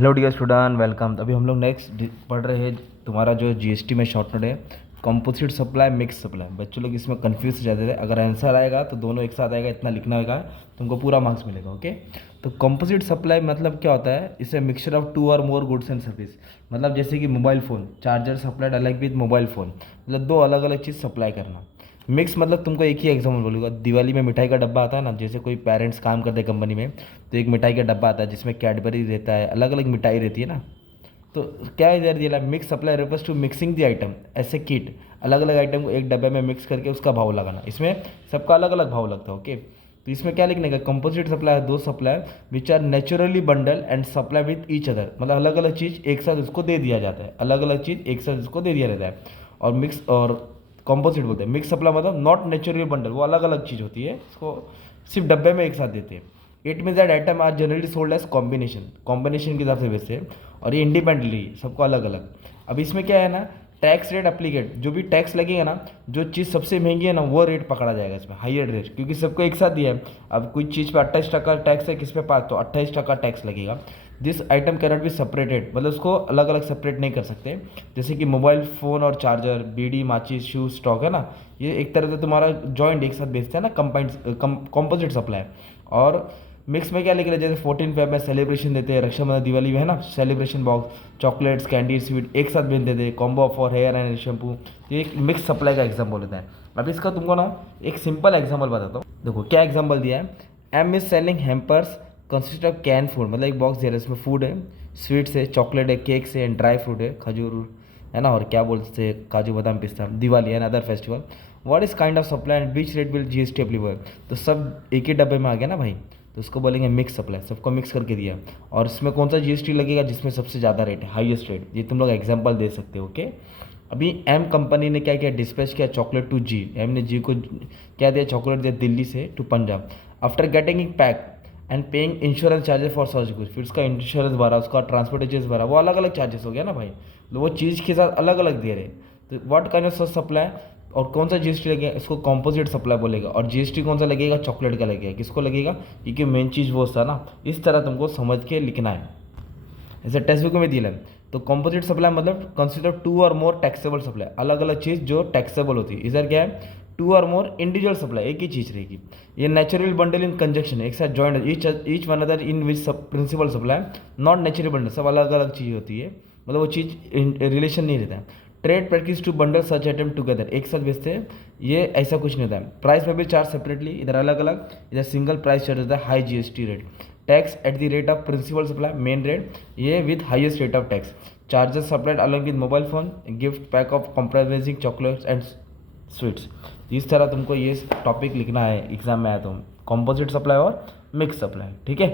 Hello dear student, welcome. अभी हम लोग नेक्स्ट पढ़ रहे हैं तुम्हारा जो जीएसटी में शॉर्ट नोट है, कंपोजिट सप्लाई, मिक्स सप्लाई। बच्चों लोग इसमें कंफ्यूज हो जाते थे। अगर आंसर आएगा तो दोनों एक साथ आएगा, इतना लिखना होगा, तुमको पूरा मार्क्स मिलेगा। ओके, तो कंपोजिट सप्लाई मतलब क्या होता है? इसे मिक्सचर ऑफ टू और मोर गुड्स एंड सर्विस। मतलब जैसे कि मोबाइल फ़ोन चार्जर सप्लाइड अलग विद मोबाइल फ़ोन, मतलब दो अलग अलग चीज़ सप्लाई करना। मिक्स मतलब तुमको एक ही एग्जाम्पल बोलूँगा, दिवाली में मिठाई का डब्बा आता है ना, जैसे कोई पेरेंट्स काम करते हैं कंपनी में, तो एक मिठाई का डब्बा आता है जिसमें कैडबरी रहता है, अलग अलग मिठाई रहती है ना। तो क्या इधर दिया है? Mix supply refers to mixing the item ऐसे किट, अलग अलग आइटम को एक डब्बे में मिक्स करके उसका भाव लगाना। इसमें सबका अलग अलग भाव लगता है। ओके, तो इसमें क्या लिखने का? कंपोजिट सप्लाई दो supply which are naturally bundled and supply with each other, मतलब अलग अलग चीज़ एक साथ उसको दे दिया जाता है, अलग अलग चीज़ एक साथ उसको दे दिया रहता है। और मिक्स और कॉम्पोजिट बोलते हैं। मिक्स सप्लाई मतलब नॉट नेचुरली बंडल, वो अलग अलग चीज़ होती है, इसको सिर्फ डब्बे में एक साथ देते हैं। It mean that item are generally sold as combination, combination के हिसाब से बेचते हैं, और ये इंडिपेंडेंटली सबको अलग अलग। अब इसमें क्या है ना, टैक्स रेट अप्लीकेट, जो भी टैक्स लगेगा ना, जो चीज़ सबसे महंगी है ना वो रेट पकड़ा जाएगा इसमें, हाइयर रेट, क्योंकि सबको एक साथ दिया है। अब कोई चीज़ पे 28% टैक्स है, किस पे 5, तो 28% टैक्स लगेगा। This item cannot be separated, मतलब उसको अलग अलग सेपरेट नहीं कर सकते। जैसे कि मोबाइल फ़ोन और चार्जर, बीड़ी, माचिस, शूज, स्टॉक है ना, ये एक तरह से तुम्हारा जॉइंट एक साथ बेचते हैं ना, कंबाइंड कॉम्पोजिट सप्लाई। और मिक्स में क्या लिख रहे हैं? जैसे 14 फेब में सेलिब्रेशन देते हैं, रक्षाबंधन, दिवाली में है ना, celebration box, chocolates, candy, sweet एक साथ भेज देते हैं, combo for hair and shampoo. तो ये एक मिक्स सप्लाई का एग्जाम्पल होता है। अब इसका तुमको ना एक सिंपल एग्जाम्पल बताता हूँ। देखो क्या एग्जाम्पल दिया है। M is selling hampers consist of can food, मतलब एक बॉक्स दिया है, इसमें फूड है, स्वीट्स है, चॉकलेट है, केक्स है, ड्राई फ्रूट है, खजूर है ना, और क्या बोलते हैं, काजू बादाम पिस्ता, Diwali and other festival. What is kind of supply and which rate will GST applicable? तो सब एक ही डब्बे में आ गया ना भाई, तो उसको बोलेंगे मिक्स सप्लाई, सबको मिक्स करके दिया। और इसमें कौन सा जीएसटी लगेगा? जिसमें सबसे ज़्यादा रेट है, हाईएस्ट रेट। ये तुम लोग एग्जांपल दे सकते हो। ओके, अभी एम कंपनी ने क्या किया? डिस्पैच किया चॉकलेट टू जी। एम ने जी को क्या दिया? चॉकलेट दिया दिल्ली से to Punjab. After getting it pack and paying insurance charges for such goods, फिर उसका इंश्योरेंस भरा, उसका ट्रांसपोर्टेशन भरा, वो अलग अलग चार्जेस हो गया ना भाई, तो वो चीज़ के साथ अलग अलग दे रहे। तो what kind of such supply, और कौन सा जीएसटी लगेगा? इसको कंपोजिट सप्लाई बोलेगा। और जीएसटी कौन सा लगेगा? चॉकलेट का लगेगा। किसको लगेगा? क्योंकि मेन चीज़ वो था ना। इस तरह तुमको समझ के लिखना है, जैसे टेक्स्ट बुक में दिया है। तो कंपोजिट सप्लाई मतलब कंसिडर टू और मोर टैक्सेबल सप्लाई, अलग अलग चीज़ जो टैक्सेबल होती है। इधर क्या है? टू और मोर इंडिविजुअल सप्लाई, एक ही चीज़ रहेगी। ये नेचुरल बंडल इन कंजक्शन, एक साथ joint, each one other in which principle supply, not natural bundle, सब अलग अलग चीज़ होती है, मतलब वो चीज़ रिलेशन नहीं रहता है। Trade practice to bundle such item together, एक साथ बेचते हैं, ये ऐसा कुछ नहीं होता है। प्राइस में भी चार्ज सेपरेटली, इधर अलग अलग, इधर सिंगल प्राइस चार्ज होता है, high GST rate. Tax at the rate of principal supply, main rate, ये with highest rate of tax. Charges supplied along with mobile phone, gift pack of comprising chocolates and sweets. इस तरह तुमको ये topic लिखना है, exam में आया तो, कंपोजिट सप्लाई और मिक्स सप्लाई। ठीक है।